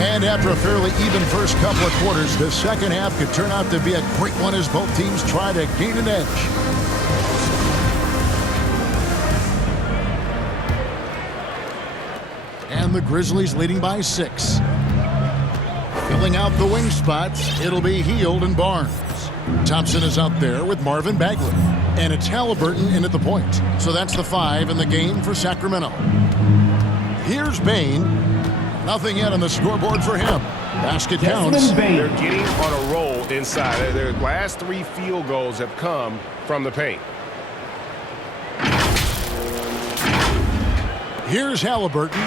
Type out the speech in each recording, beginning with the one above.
And after a fairly even first couple of quarters, the second half could turn out to be a great one as both teams try to gain an edge. And the Grizzlies leading by 6. Filling out the wing spots, it'll be Hield and Barnes. Thompson is out there with Marvin Bagley. And it's Halliburton in at the point. So that's the 5 in the game for Sacramento. Here's Bane. Nothing yet on the scoreboard for him. Basket counts. They're getting on a roll inside. Their last 3 field goals have come from the paint. Here's Halliburton.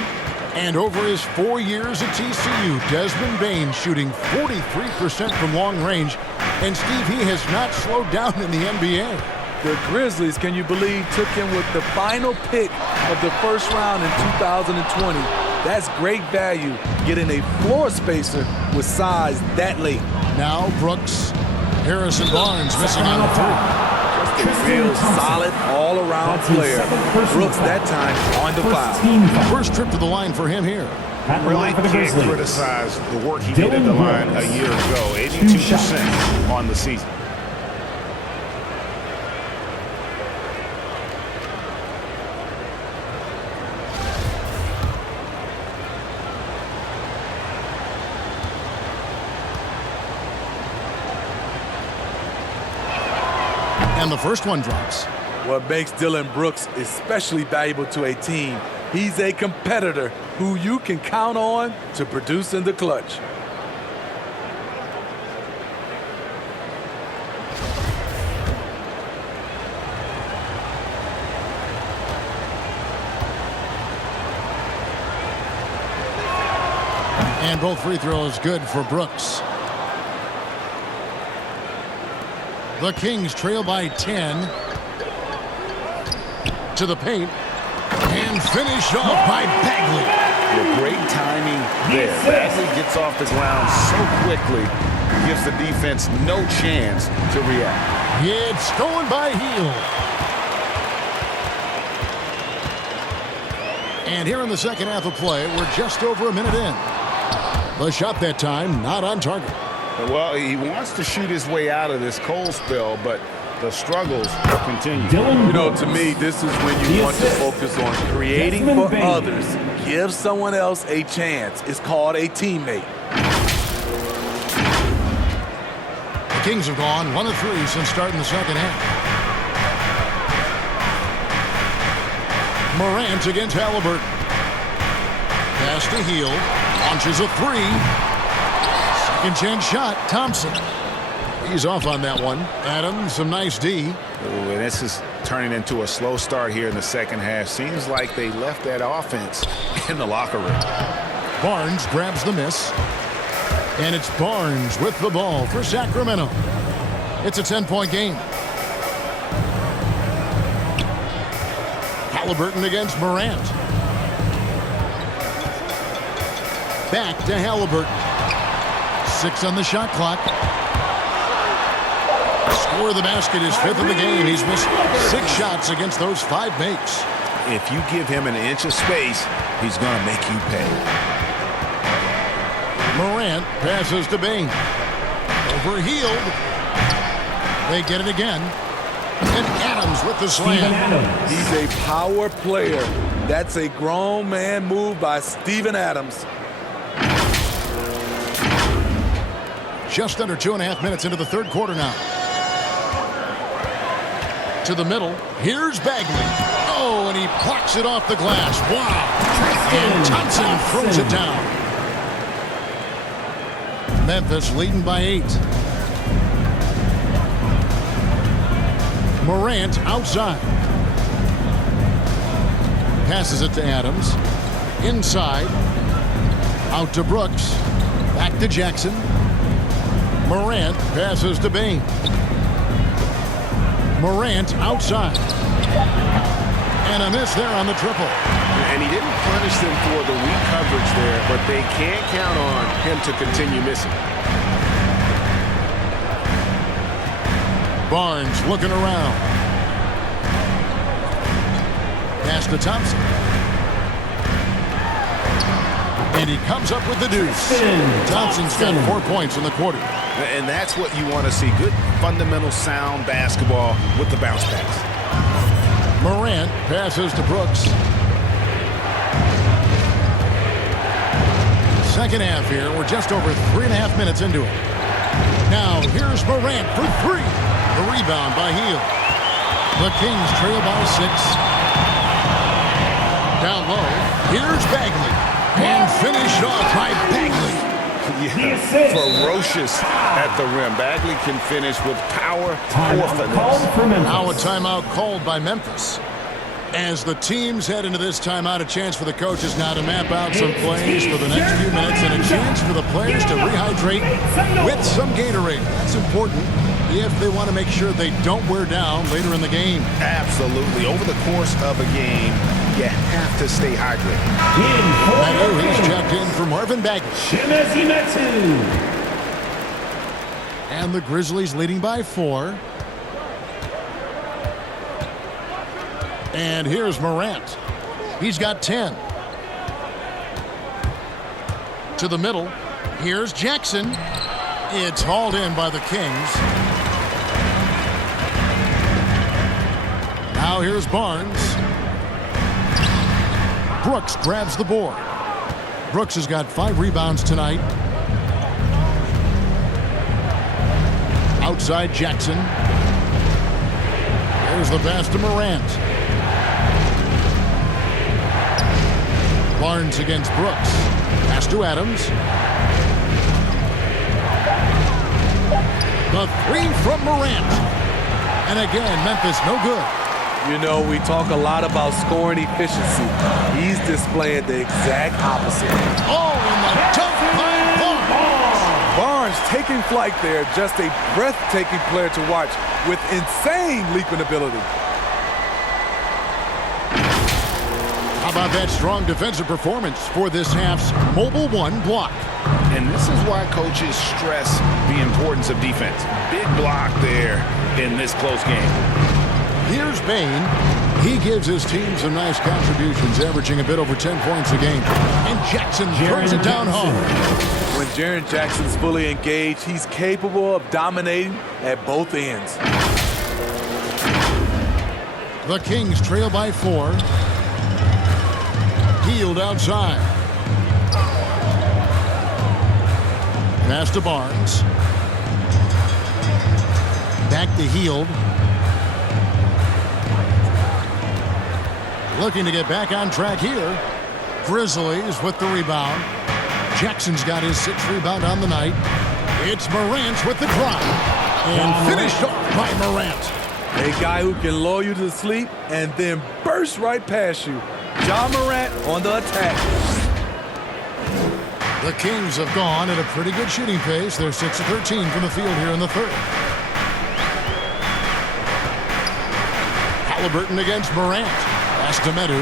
And over his 4 years at TCU, Desmond Bane shooting 43% from long range. And Steve, he has not slowed down in the NBA. The Grizzlies, can you believe, took him with the final pick of the first round in 2020. That's great value, getting a floor spacer with size that late. Now Brooks, Harrison Barnes missing on the 3. Just a real solid all-around player. Brooks that time on the foul. First trip to the line for him here. Really can't criticize the work he did at the line a year ago. 82% on the season. And the first one drops. What makes Dillon Brooks especially valuable to a team, he's a competitor who you can count on to produce in the clutch. And both free throws good for Brooks. The Kings trail by 10. To the paint. And finished off by Bagley. Yeah, great timing there. Bagley gets off the ground so quickly, gives the defense no chance to react. It's stolen by Hield. And here in the second half of play, we're just over a minute in. The shot that time not on target. Well, he wants to shoot his way out of this cold spell, but the struggles continue. You know, to me, this is when you want to focus on creating for others. Give someone else a chance. It's called a teammate. The Kings have gone 1 of 3 since starting the second half. Morant against Halliburton. Pass to Hield. Launches a 3. Second chance shot. Thompson. He's off on that one. Adams, some nice D. Ooh, and this is turning into a slow start here in the second half. Seems like they left that offense in the locker room. Barnes grabs the miss. And it's Barnes with the ball for Sacramento. It's a 10-point game. Halliburton against Morant. Back to Halliburton. 6 on the shot clock. Score of the basket is 5th in the game. He's missed 6 shots against those 5 makes. If you give him an inch of space, he's going to make you pay. Morant passes to Bane. Over Hield. They get it again. And Adams with the slam. He's a power player. That's a grown man move by Steven Adams. Just under 2.5 minutes into the third quarter now. To the middle. Here's Bagley. Oh, and he plucks it off the glass. Wow. And Thompson throws it down. Memphis leading by 8. Morant outside. Passes it to Adams. Inside. Out to Brooks. Back to Jackson. Morant passes to Bane. Morant outside. And a miss there on the triple. And he didn't punish them for the weak coverage there, but they can't count on him to continue missing. Barnes looking around. Pass to Thompson. And he comes up with the deuce. Thompson's got 4 points in the quarter. And that's what you want to see. Good, fundamental, sound basketball with the bounce pass. Morant passes to Brooks. Second half here. We're just over 3.5 minutes into it. Now, here's Morant for 3. The rebound by Hield. The Kings trail by 6. Down low, here's Bagley. And finished off by Bagley. Yeah, ferocious at the rim. Bagley can finish with power or finesse. Now a timeout called by Memphis. As the teams head into this timeout, a chance for the coaches now to map out some plays for the next few minutes and a chance for the players to rehydrate with some Gatorade. That's important if they want to make sure they don't wear down later in the game. Absolutely. Over the course of a game, you have to stay hydrated. Metu, he's checked in for Marvin Bagley. And the Grizzlies leading by 4. And here's Morant. He's got 10. To the middle. Here's Jackson. It's hauled in by the Kings. Now here's Barnes. Brooks grabs the board. Brooks has got 5 rebounds tonight. Outside Jackson. There's the pass to Morant. Barnes against Brooks. Pass to Adams. The 3 from Morant. And again, Memphis no good. You know, we talk a lot about scoring efficiency. He's displaying the exact opposite. Oh, and the dunk by Barnes. Barnes taking flight there. Just a breathtaking player to watch with insane leaping ability. How about that strong defensive performance for this half's Mobile 1 block? And this is why coaches stress the importance of defense. Big block there in this close game. Here's Bain. He gives his team some nice contributions, averaging a bit over 10 points a game. And Jackson throws it down hard. When Jaren Jackson's fully engaged, he's capable of dominating at both ends. The Kings trail by 4. Hield outside. Pass to Barnes. Back to Hield. Looking to get back on track here. Grizzlies with the rebound. Jackson's got his 6th rebound on the night. It's Morant with the drive. And finished off by Morant. A guy who can lull you to sleep and then burst right past you. John Morant on the attack. The Kings have gone at a pretty good shooting pace. They're 6 of 13 from the field here in the 3rd. Halliburton against Morant. Pass to Metu.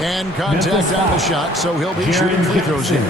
And contact on the shot, so he'll be shooting free throws here.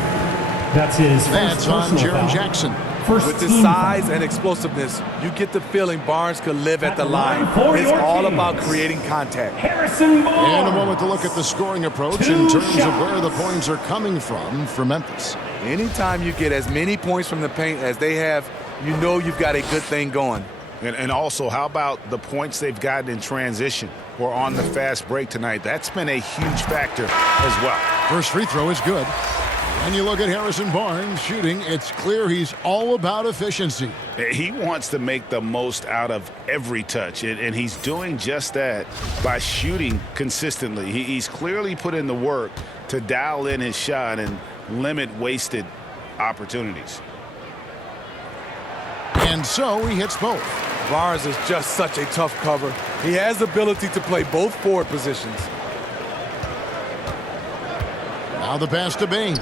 That's his That's on Jaren Jackson. With his size and explosiveness, you get the feeling Barnes could live at the line. It's all about creating contact. Harrison Barnes. And a moment to look at the scoring approach in terms of where the points are coming from for Memphis. Anytime you get as many points from the paint as they have, you know you've got a good thing going. And also, how about the points they've gotten in transition or on the fast break tonight? That's been a huge factor as well. First free throw is good. And you look at Harrison Barnes shooting, it's clear he's all about efficiency. He wants to make the most out of every touch, and he's doing just that by shooting consistently. He's clearly put in the work to dial in his shot and limit wasted opportunities. And so he hits both. Barnes is just such a tough cover. He has the ability to play both forward positions. Now the pass to Bain.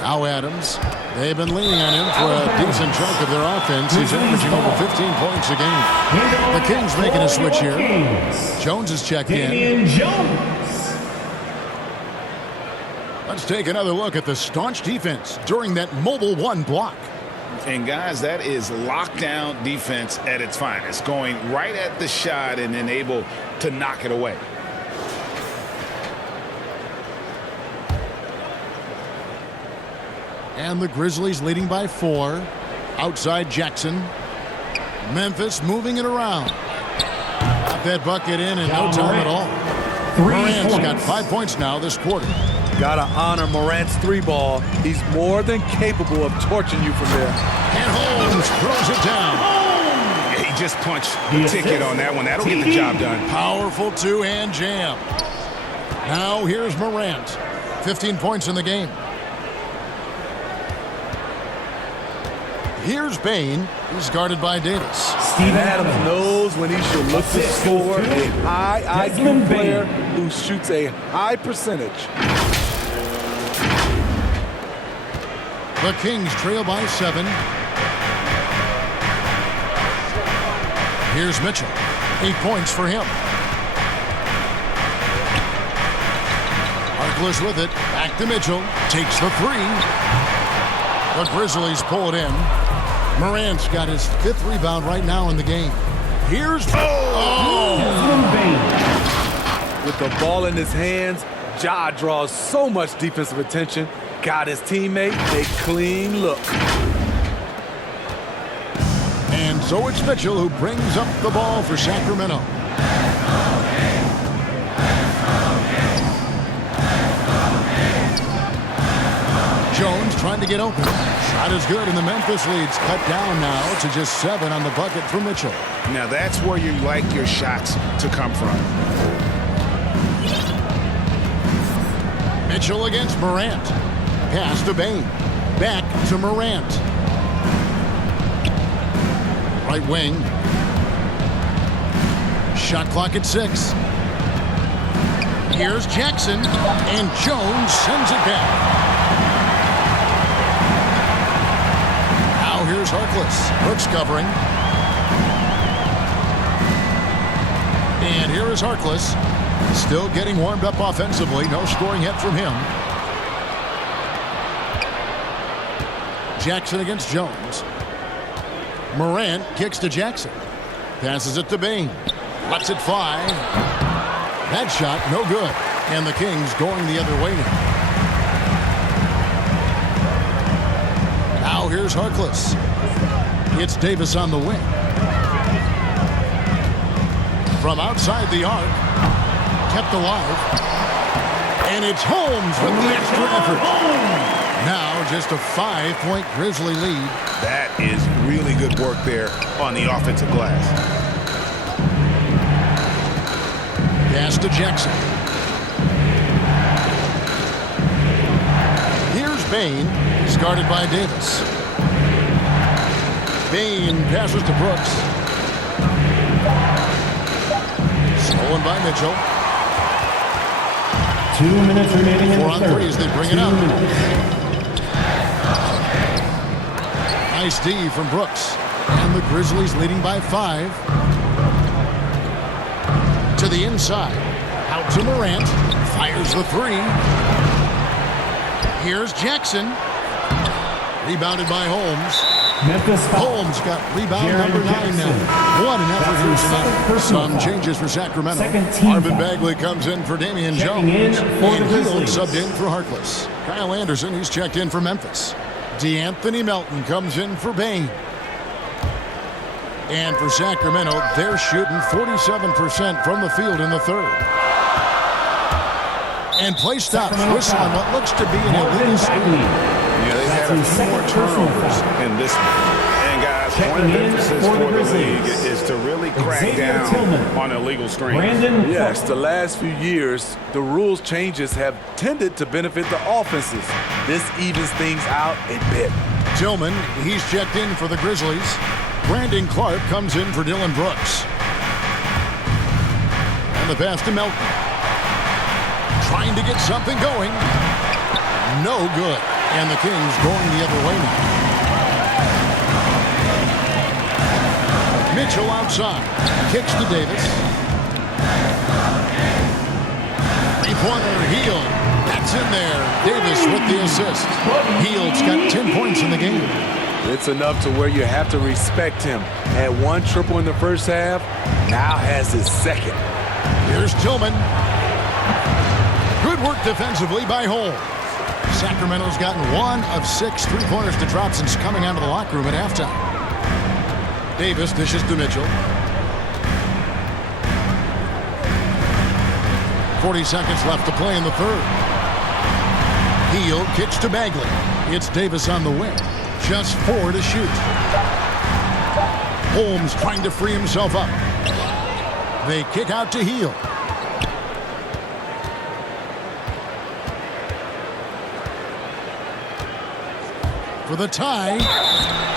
Now Adams. They've been leaning on him for a decent chunk of their offense. He's averaging over 15 points a game. The Kings making a switch here. Jones is checked in. Let's take another look at the staunch defense during that Mobile 1 block. And, guys, that is lockdown defense at its finest, going right at the shot and then able to knock it away. And the Grizzlies leading by 4. Outside Jackson. Memphis moving it around. Got that bucket in no time at all. Morant's got 5 points now this quarter. Gotta honor Morant's 3-ball. He's more than capable of torching you from there. And Holmes throws it down. Yeah, he just punched the ticket on that one. That'll get the job done. Powerful two-hand jam. Now here's Morant. 15 points in the game. Here's Bain. He's guarded by Davis. Steven Adams knows when he should look to score. A high IQ player who shoots a high percentage. The Kings trail by 7. Here's Mitchell. 8 points for him. Harkless with it. Back to Mitchell. Takes the 3. The Grizzlies pull it in. Morant's got his 5th rebound right now in the game. Here's... With the ball in his hands, Ja draws so much defensive attention. Got his teammate a clean look. And so it's Mitchell who brings up the ball for Sacramento. Jones trying to get open. Shot is good, and the Memphis lead's cut down now to just 7 on the bucket for Mitchell. Now that's where you like your shots to come from. Mitchell against Morant. Pass to Bain. Back to Morant. Right wing. Shot clock at 6. Here's Jackson, and Jones sends it back. Now here's Harkless. Brooks covering. And here is Harkless. Still getting warmed up offensively. No scoring yet from him. Jackson against Jones. Morant kicks to Jackson. Passes it to Bain. Lets it fly. That shot, no good. And the Kings going the other way now. Now here's Harkless. It's Davis on the wing. From outside the arc. Kept alive. And it's Holmes with the extra effort. Now just a 5-point Grizzly lead. That is really good work there on the offensive glass. Pass to Jackson. Here's Bain. He's guarded by Davis. Bain passes to Brooks. Stolen by Mitchell. 2 minutes remaining in the 4 on 3 as they bring it up. Nice D from Brooks. And the Grizzlies leading by 5. To the inside. Out to Morant. Fires the 3. Here's Jackson. Rebounded by Holmes. Holmes got rebound number 9 now. What an effort here tonight. Some changes for Sacramento. Marvin Bagley comes in for Damian Jones. And Hield subbed in for Harkless. Kyle Anderson, he's checked in for Memphis. DeAnthony Melton comes in for Bain. And for Sacramento, they're shooting 47% from the field in the 3rd. And play stops. Whistle on what looks to be an illegal screen. Yeah, they've had a few more turnovers in this one. And guys, one of the emphasis for the league is to really crack down on illegal screens. Yes, the last few years, the rules changes have tended to benefit the offenses. This evens things out a bit. Tillman, he's checked in for the Grizzlies. Brandon Clark comes in for Dylan Brooks. And the pass to Melton. Trying to get something going. No good. And the Kings going the other way now. Mitchell outside. Kicks to Davis. 3-pointer, Hield. That's in there. Davis with the assist. Hield's got 10 points in the game. It's enough to where you have to respect him. Had one triple in the first half, now has his second. Here's Tillman. Good work defensively by Holmes. Sacramento's gotten 1 of 6 three-pointers to drop since coming out of the locker room at halftime. Davis dishes to Mitchell. 40 seconds left to play in the third. Hield kicks to Bagley. It's Davis on the wing. Just 4 to shoot. Holmes trying to free himself up. They kick out to Hield. For the tie,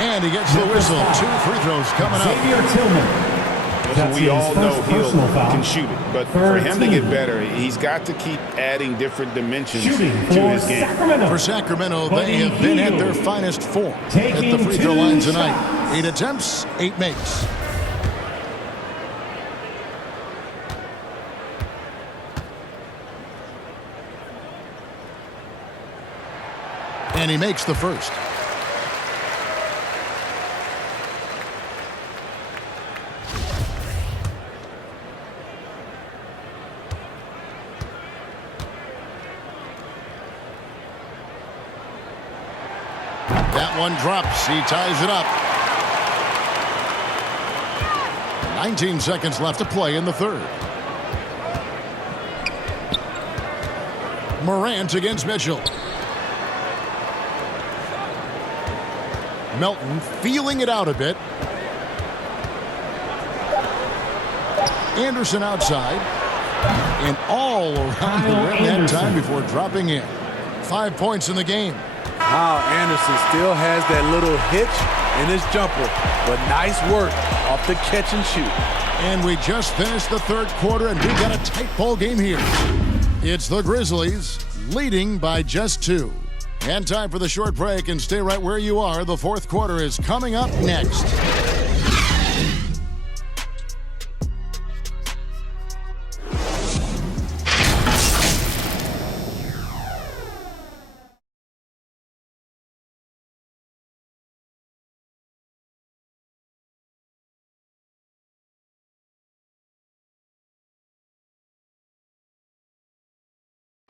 and he gets the whistle. 2 free throws coming up. Xavier Tillman. That's We all his know first Hill personal foul. can shoot it, but for him to get better, he's got to keep adding different dimensions Shooting to for his game. Sacramento. For Sacramento, Buddy they have been at Hield. their finest form at Taking the free throw 2 line tonight. shots. 8 attempts, 8 makes. And he makes the first. That one drops. He ties it up. 19 seconds left to play in the third. Morant against Mitchell. Melton feeling it out a bit. Anderson outside. And all around the rim that time before dropping in. 5 points in the game. Wow, Anderson still has that little hitch in his jumper, but nice work off the catch and shoot. And we just finished the third quarter, and we've got a tight ball game here. It's the Grizzlies leading by just 2. And time for the short break, and stay right where you are. The fourth quarter is coming up next.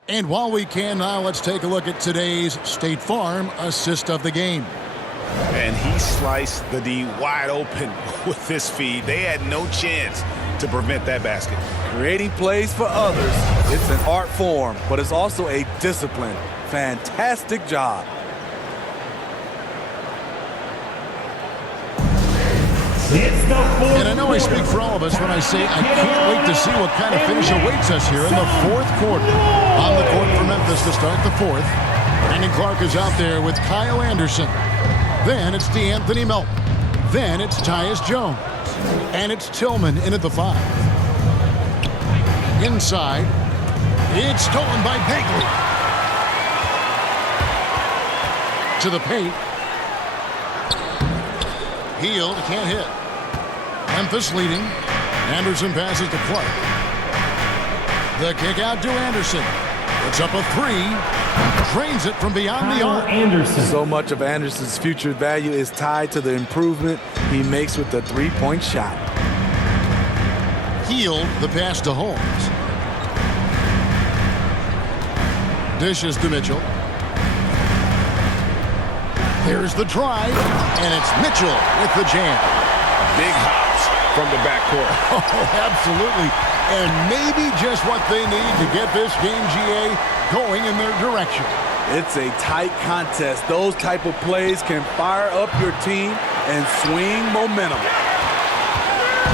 And while we can now, let's take a look at today's State Farm assist of the game. And he sliced the D wide open with this feed. They had no chance to prevent that basket. Creating plays for others, it's an art form, but it's also a discipline. Fantastic job. It's the fourth And I know I speak for all of us when I say I can't wait to see what kind of finish awaits us here in the fourth quarter. On the court for Memphis to start the fourth. Brandon Clark is out there with Kyle Anderson. Then it's DeAnthony Melton. Then it's Tyus Jones. And it's Tillman in at the 5. Inside. It's stolen by Bagley. To the paint. Hield can't hit. Memphis leading. Anderson passes to Clark. The kick out to Anderson. It's up a 3. Drains it from beyond the arc. Anderson. So much of Anderson's future value is tied to the improvement he makes with the three-point shot. Hield the pass to Holmes. Dishes to Mitchell. Here's the drive, and it's Mitchell with the jam. Big hops from the backcourt. Oh, absolutely. And maybe just what they need to get this game, GA, going in their direction. It's a tight contest. Those type of plays can fire up your team and swing momentum.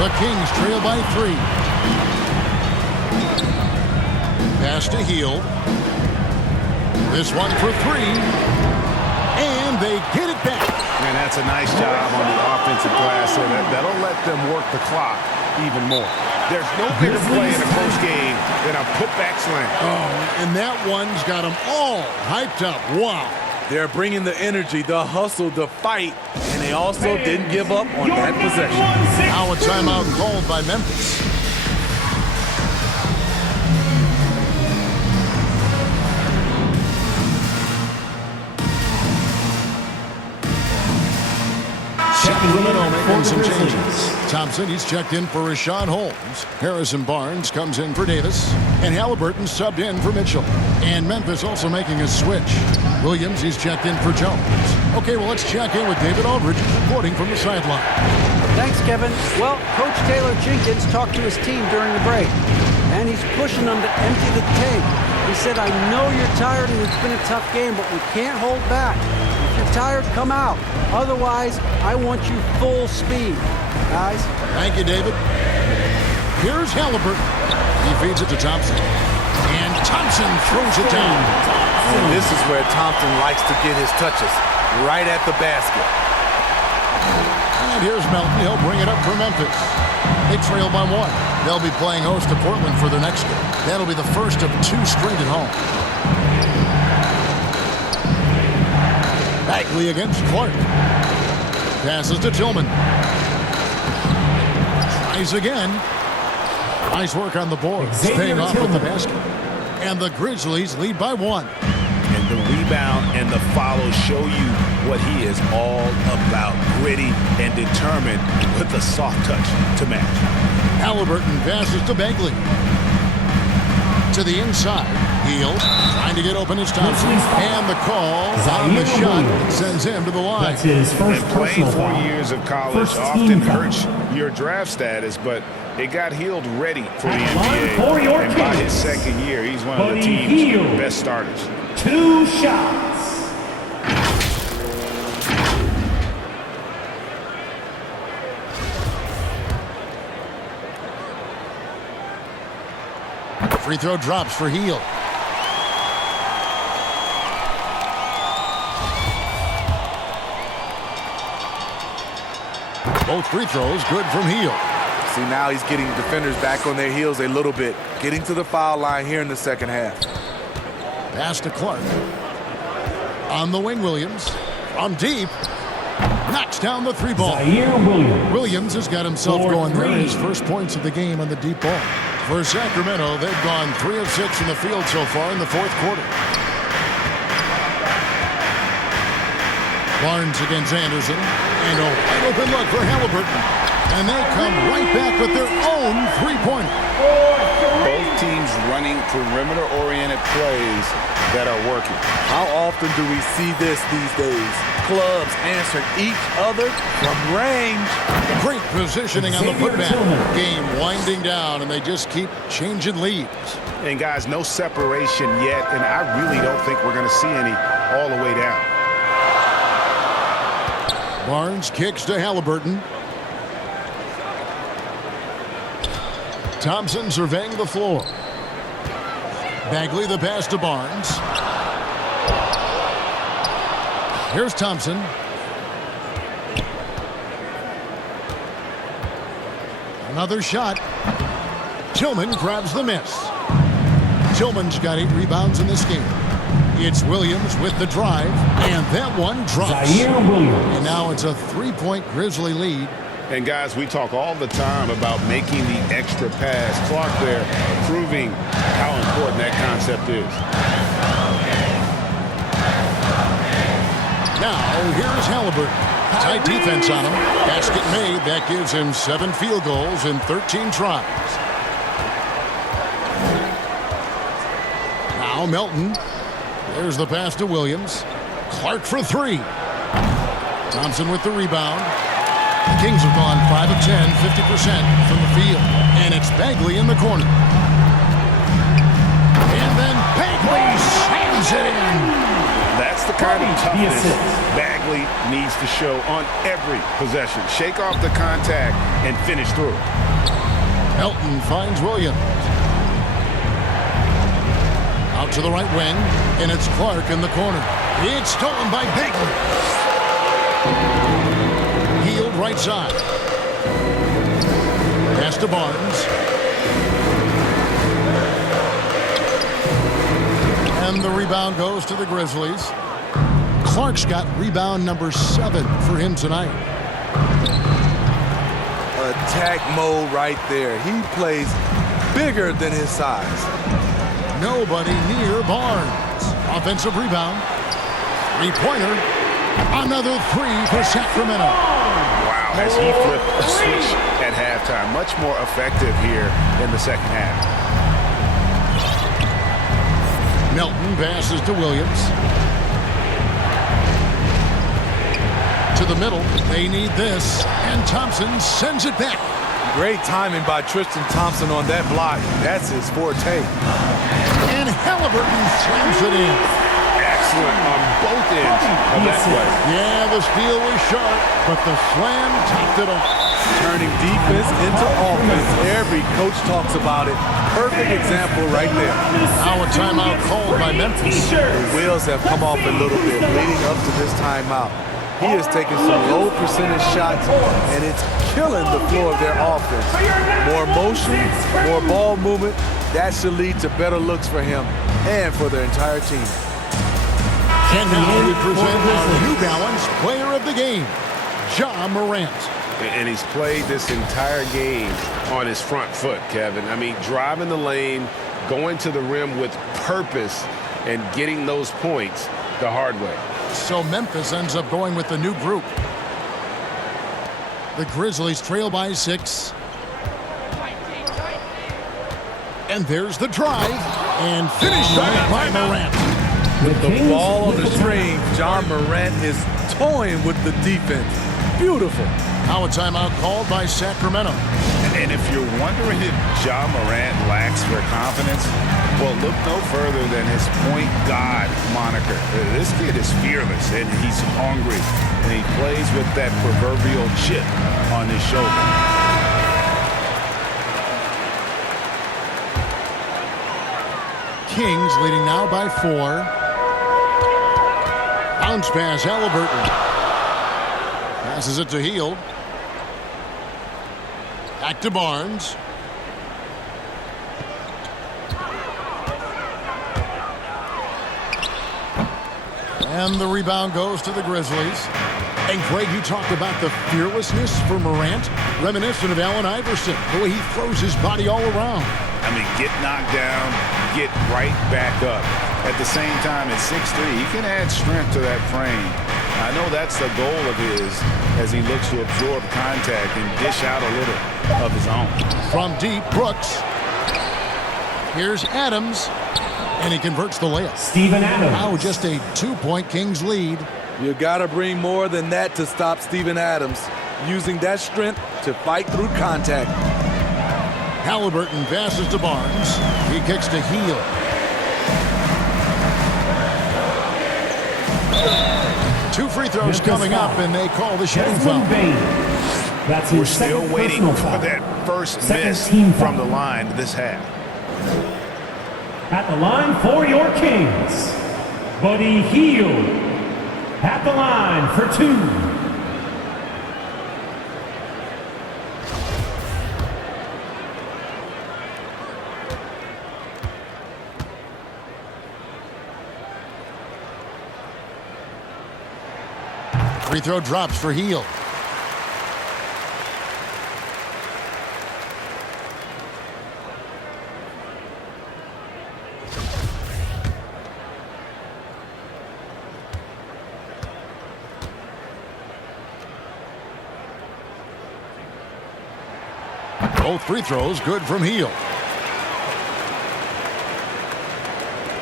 The Kings trail by 3. Pass to Hield. This one for 3. And they get it back. Man, that's a nice job on the offensive glass there. That'll let them work the clock even more. There's no bigger play in a close game than a putback slam. Oh, and that one's got them all hyped up. Wow. They're bringing the energy, the hustle, the fight, and they also didn't give up on that possession. Now a timeout called by Memphis. Sacramento making some Grizzlies. changes. Thompson, he's checked in for Rashawn Holmes. Harrison Barnes comes in for Davis. And Halliburton subbed in for Mitchell. And Memphis also making a switch. Williams, he's checked in for Jones. Okay, well, let's check in with David Aldridge reporting from the sideline. Thanks, Kevin. Well, Coach Taylor Jenkins talked to his team during the break, and he's pushing them to empty the tank. He said, I know you're tired and it's been a tough game, but we can't hold back. If you're tired, come out. Otherwise, I want you full speed. Guys? Thank you, David. Here's Halliburton. He feeds it to Thompson. And Thompson throws it down. And this is where Thompson likes to get his touches, right at the basket. And here's Melton. He'll bring it up for Memphis. They trail by 1. They'll be playing host to Portland for their next game. That'll be the first of 2 straight at home. Bagley against Clark. Passes to Tillman. Tries again. Nice work on the board. Staying off with the basket. And the Grizzlies lead by 1. And the rebound and the follow show you what he is all about. Gritty and determined with a soft touch to match. Halliburton passes to Bagley. To the inside. Hield. Trying to get open is Thompson. And the call on the shot sends him to the line. That's his first And playing personal 4 foul. years of college First often team foul. hurts your draft status, but it got Hield ready for the At line NBA. for your And by Kings, his second year, he's one of the Buddy team's Hield. best starters. 2 shots. Free throw drops for Hield. Both free throws good from Hield. See, now he's getting defenders back on their heels a little bit, getting to the foul line here in the second half. Pass to Clark. On the wing, Williams. From deep. Knocks down the 3-ball. Zaire Williams. Williams has got himself For going there. 3. His first points of the game on the deep ball. For Sacramento, they've gone 3 of 6 from the field so far in the 4th quarter. Barnes against Anderson. And a wide open look for Halliburton. And they come right back with their own 3-pointer. Both teams running perimeter-oriented plays that are working. How often do we see this these days? Clubs answering each other from range. Great positioning on the Xavier putback. Tillman. Game winding down, and they just keep changing leads. And guys, no separation yet, and I really don't think we're going to see any all the way down. Barnes kicks to Halliburton. Thompson surveying the floor. Bagley the pass to Barnes. Here's Thompson. Another shot. Tillman grabs the miss. Tillman's got 8 rebounds in this game. It's Williams with the drive, and that one drops. Zaire Williams. And now it's a 3-point Grizzly lead. And guys, we talk all the time about making the extra pass. Clark there proving how important that concept is. Now, here's Halliburton. Tight defense on him. Basket made. That gives him 7 field goals in 13 tries. Now, Melton. There's the pass to Williams. Clark for 3. Thompson with the rebound. The Kings have gone 5 of 10, 50% from the field. And it's Bagley in the corner. And then Bagley slams it in. That's the kind of toughness Bagley needs to show on every possession. Shake off the contact and finish through. Melton finds Williams. Out to the right wing, and it's Clark in the corner. It's stolen by Bagley. Hield right side. Pass to Barnes. And the rebound goes to the Grizzlies. Clark's got rebound number 7 for him tonight. Attack mode right there. He plays bigger than his size. Nobody near Barnes. Offensive rebound. 3-pointer. Another 3 for Sacramento. Wow. as he flipped a switch at halftime. Much more effective here in the second half. Melton passes to Williams. To the middle. They need this. And Thompson sends it back. Great timing by Tristan Thompson on that block. That's his forte. And Halliburton slams it in. Excellent on both ends of that play. Yeah, the steal was sharp, but the slam topped it off. Turning defense into offense. Every coach talks about it. Perfect example right there. Now a timeout called by Memphis. The wheels have come off a little bit leading up to this timeout. He is taking some low percentage shots, and it's killing the flow of their offense. More motion, more ball movement. That should lead to better looks for him and for their entire team. And now we present our New Balance Player of the Game, Ja Morant. And he's played this entire game on his front foot, Kevin. I mean, driving the lane, going to the rim with purpose, and getting those points the hard way. So Memphis ends up going with the new group. The Grizzlies trail by 6. And there's the drive. And finished off by Morant. With the ball on the string, Ja Morant is toying with the defense. Beautiful. Now a timeout called by Sacramento. And if you're wondering if Ja Morant lacks for confidence, well, look no further than his point guard moniker. This kid is fearless, and he's hungry, and he plays with that proverbial chip on his shoulder. Kings leading now by 4. Bounce pass, Halliburton. Passes it to Hield. Back to Barnes. And the rebound goes to the Grizzlies. And Greg, you talked about the fearlessness for Morant, reminiscent of Allen Iverson, the way he throws his body all around. I mean, get knocked down, get right back up. At the same time, at 6'3", he can add strength to that frame. I know that's the goal of his as he looks to absorb contact and dish out a little of his own. From deep, Brooks. Here's Adams. And he converts the layup. Steven Adams. Now just a 2-point Kings lead. You got to bring more than that to stop Steven Adams, using that strength to fight through contact. Halliburton passes to Barnes. He kicks to Hield. Two free throws coming up, and they call the shooting foul. That's We're still waiting for that first miss from the line this half. At the line for your Kings, Buddy Hield. At the line for 2. Free throw drops for Hield. Both free throws good from Hield.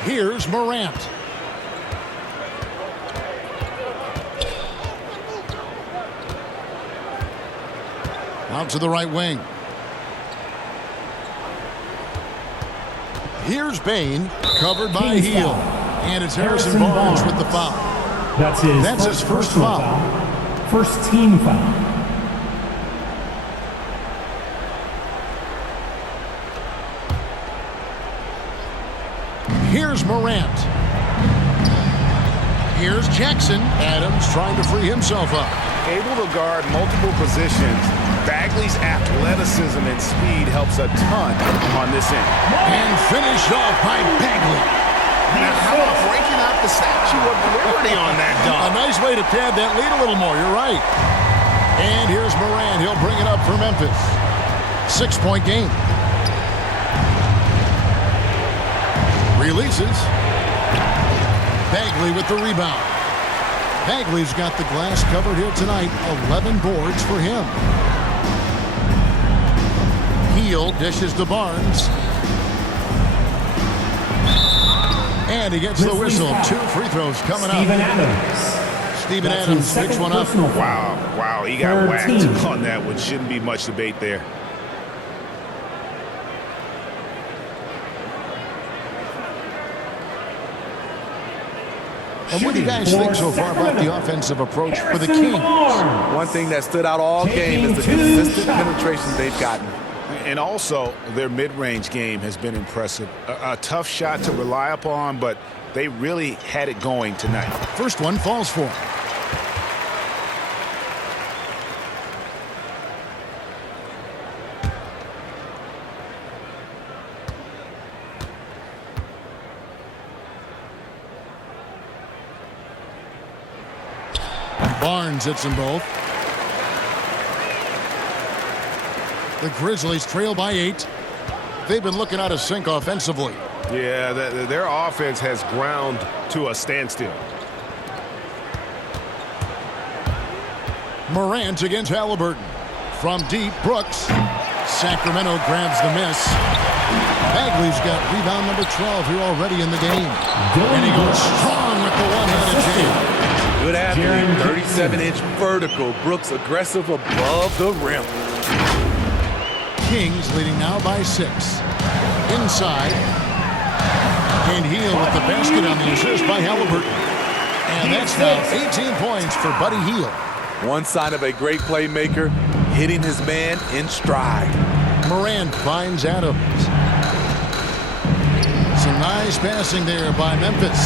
Here's Morant. Out to the right wing. Here's Bain, covered by Hield. And it's Harrison Barnes with the foul. That's his first foul. First team foul. Here's Morant. Here's Jackson. Adams trying to free himself up. Able to guard multiple positions. Bagley's athleticism and speed helps a ton on this end. And finished off by Bagley. Now, how about breaking out the Statue of Liberty on that dunk? A nice way to pad that lead a little more. You're right. And here's Morant. He'll bring it up for Memphis. 6-point game. Releases. Bagley with the rebound. Bagley's got the glass covered here tonight. 11 boards for him. Heel dishes to Barnes. And he gets the whistle. 2 free throws coming up. Steven Adams picks one up. Wow, he got whacked on that one. Shouldn't be much debate there. And what do you guys think so far about the offensive approach for the Kings? One thing that stood out all game is the consistent penetration they've gotten. And also, their mid-range game has been impressive. A tough shot to rely upon, but they really had it going tonight. First one falls for him. Barnes hits them both. The Grizzlies trail by 8. They've been looking out of sync offensively. Yeah, their offense has ground to a standstill. Morant against Halliburton. From deep, Brooks. Sacramento grabs the miss. Bagley's got rebound number 12 here already in the game. And he goes strong with the one-handed jam. Good athlete, 37-inch vertical. Brooks aggressive above the rim. Kings leading now by 6. Inside. And Hield with the basket on the assist by Halliburton. And that's now 18 points for Buddy Hield. One sign of a great playmaker, hitting his man in stride. Morant finds Adams. Some nice passing there by Memphis.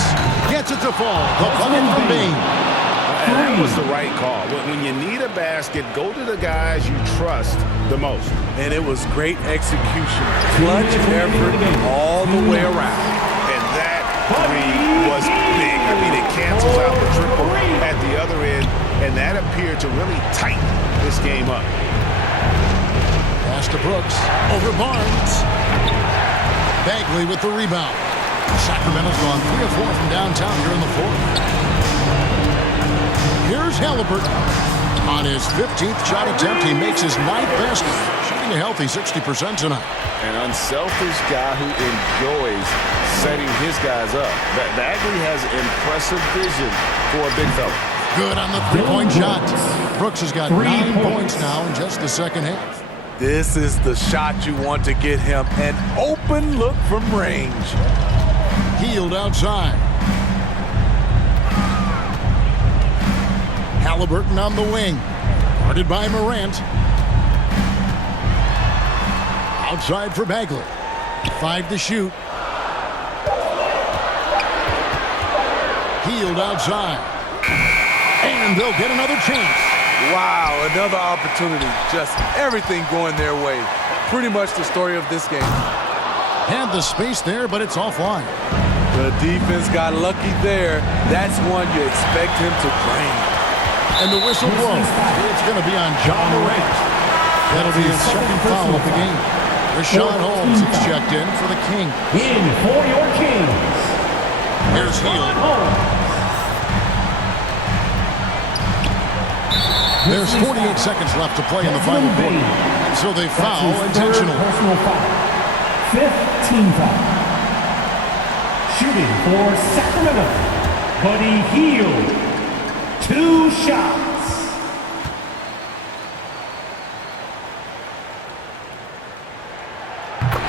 Gets it to fall. The bucket from Bain. And that was the right call. When you need a basket, go to the guys you trust the most. And it was great execution. Clutch effort all the way around. And that three was big. I mean, it cancels out the triple at the other end, and that appeared to really tighten this game up. Pass to Brooks. Over Barnes. Bagley with the rebound. Sacramento's gone 3 of 4 from downtown here in the fourth. Here's Halliburton. On his 15th shot attempt, he makes his 9th basket, shooting a healthy 60% tonight. An unselfish guy who enjoys setting his guys up. Bagley has impressive vision for a big fella. Good on the three-point shot. Brooks has got 9 points now in just the second half. This is the shot you want to get him. An open look from range. Hield outside. Halliburton on the wing. Guarded by Morant. Outside for Bagley. 5 to shoot. Hield outside. And they'll get another chance. Wow, another opportunity. Just everything going their way. Pretty much the story of this game. Had the space there, but it's offline. The defense got lucky there. That's one you expect him to drain. And the whistle blows. It's going to be on John Morant. That'll be his second foul of the game. Rashawn Holmes is checked in for the Kings. In for your Kings. Here's Hield. There's 48 seconds left to play in the final quarter. So they foul intentionally. Personal foul. 5th team foul. Shooting for Sacramento, Buddy Hield. 2 shots.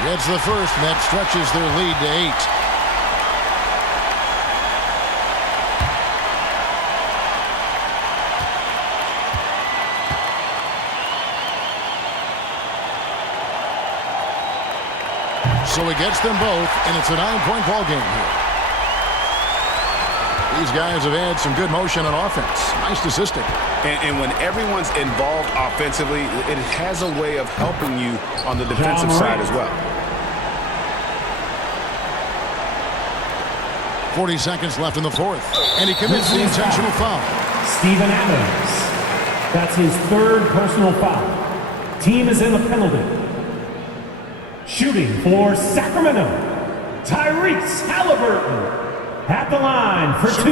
Gets the first, and that stretches their lead to 8. So he gets them both, and it's a 9-point ball game here. These guys have had some good motion on offense. Nice assisting. And when everyone's involved offensively, it has a way of helping you on the defensive side as well. 40 seconds left in the fourth, and he commits the intentional foul. Steven Adams. That's his 3rd personal foul. Team is in the penalty. Shooting for Sacramento, Tyrese Halliburton. At the line for 2.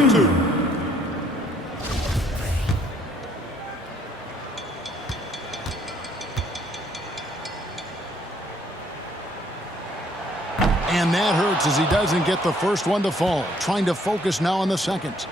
And that hurts as he doesn't get the first one to fall. Trying to focus now on the second.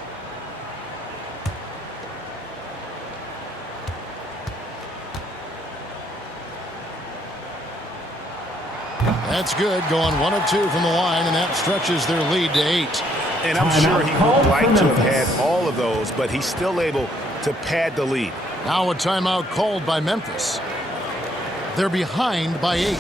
That's good. Going 1 of 2 from the line, and that stretches their lead to 8. And I'm sure he would like to have had all of those, but he's still able to pad the lead. Now a timeout called by Memphis. They're behind by 8.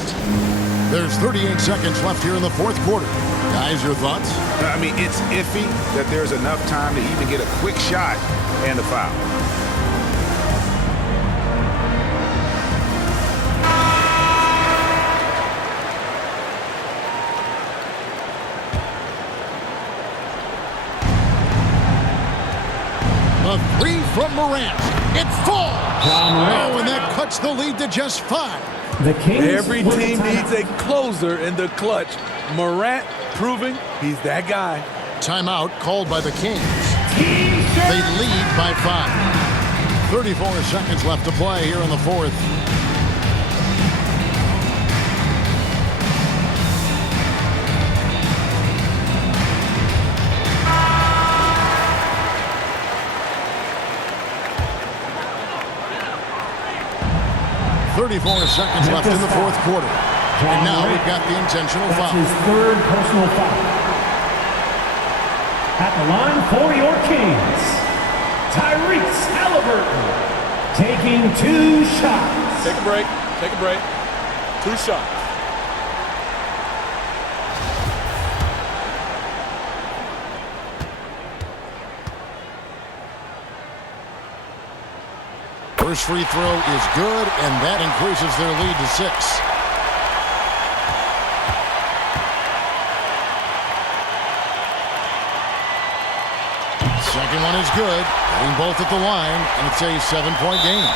There's 38 seconds left here in the fourth quarter. Guys, your thoughts? I mean, it's iffy that there's enough time to even get a quick shot and a foul. A 3 from Morant. It falls. Oh, and that cuts the lead to just 5. The Kings. Every team needs a closer in the clutch. Morant proving he's that guy. Timeout called by the Kings. They lead by 5. 34 seconds left to play here in the fourth. Seconds left in the fourth quarter. And now we've got the intentional foul. That's his third personal foul. At the line for your Kings, Tyrese Halliburton taking 2 shots. Take a break. Take a break. 2 shots. First free throw is good, and that increases their lead to 6. Second one is good. Getting both at the line, and it's a 7-point game.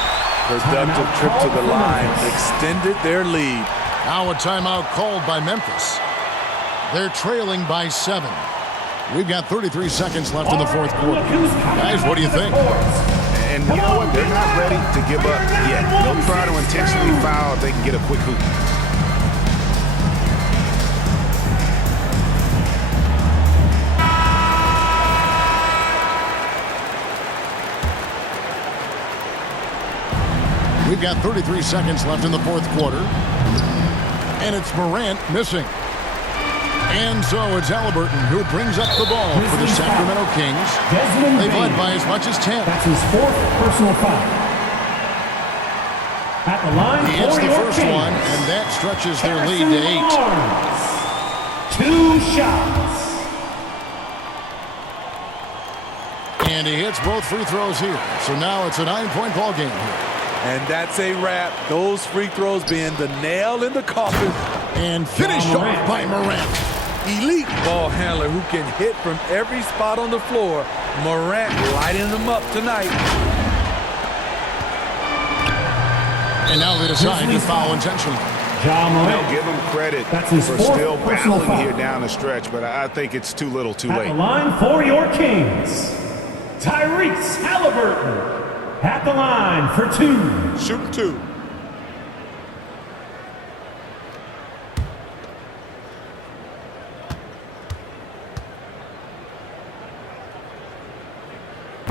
Productive trip to the line extended their lead. Now a timeout called by Memphis. They're trailing by 7. We've got 33 seconds left in the fourth quarter. Guys, what do you think? And you know what? They're not ready to give up yet. They'll try to intentionally foul if they can get a quick hoop. We've got 33 seconds left in the fourth quarter. And it's Morant missing. And so it's Halliburton who brings up the ball for the Sacramento Kings. They've led by as much as 10. That's his 4th personal foul. At the line he hits for the your first Kings, one, and that stretches their lead to 8. 2 shots. And he hits both free throws here. So now it's a 9-point ball game here. And that's a wrap. Those free throws being the nail in the coffin. And finished off by Morant. Elite ball handler who can hit from every spot on the floor. Morant lighting them up tonight. And now they decide to foul intentionally. They'll give him credit for still battling foul here down the stretch, but I think it's too little too late. At the line for your Kings, Tyrese Halliburton. At the line for 2. Shooting 2.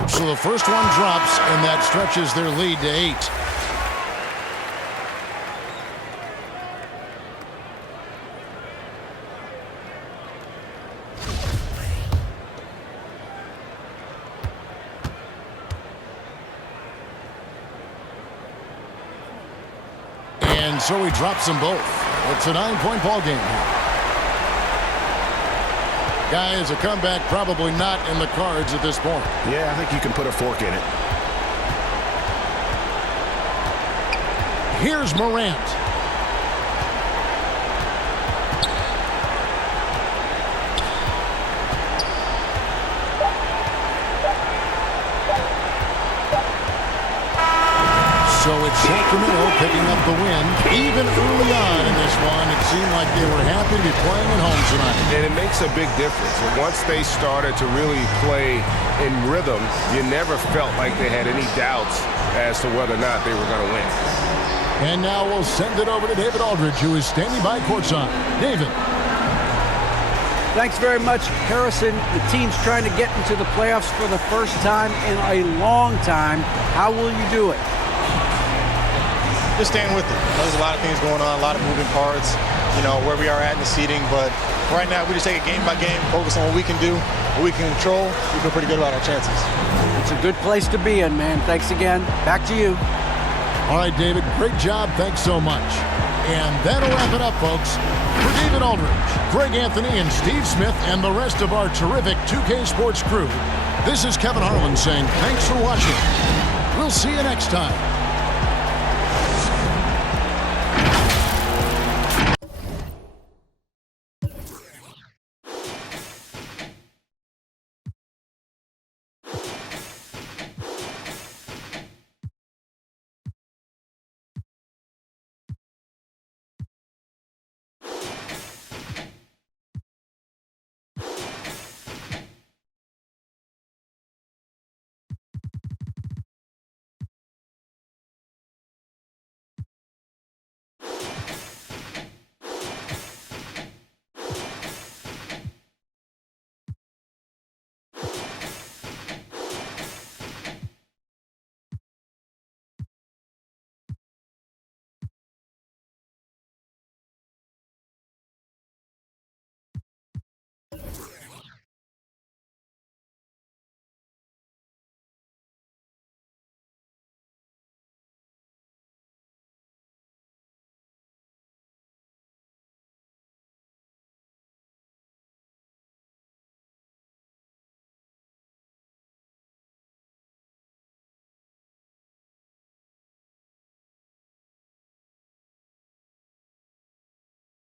So the first one drops, and that stretches their lead to 8. And so he drops them both. It's a 9-point ball game here. Guys, a comeback probably not in the cards at this point. Yeah, I think you can put a fork in it. Here's Morant. So it's Sacramento picking up the win. Even early on in this one, it seemed like they were happy to be playing at home tonight. And it makes a big difference. And once they started to really play in rhythm, you never felt like they had any doubts as to whether or not they were going to win. And now we'll send it over to David Aldridge, who is standing by courtside. David. Thanks very much, Harrison. The team's trying to get into the playoffs for the first time in a long time. How will you do it? Just staying with it. There's a lot of things going on, a lot of moving parts, where we are at in the seeding. But right now, we just take it game by game, focus on what we can do, what we can control. We feel pretty good about our chances. It's a good place to be in, man. Thanks again. Back to you. All right, David, great job. Thanks so much. And that'll wrap it up, folks. For David Aldridge, Greg Anthony, and Steve Smith, and the rest of our terrific 2K Sports crew, this is Kevin Harlan saying thanks for watching. We'll see you next time.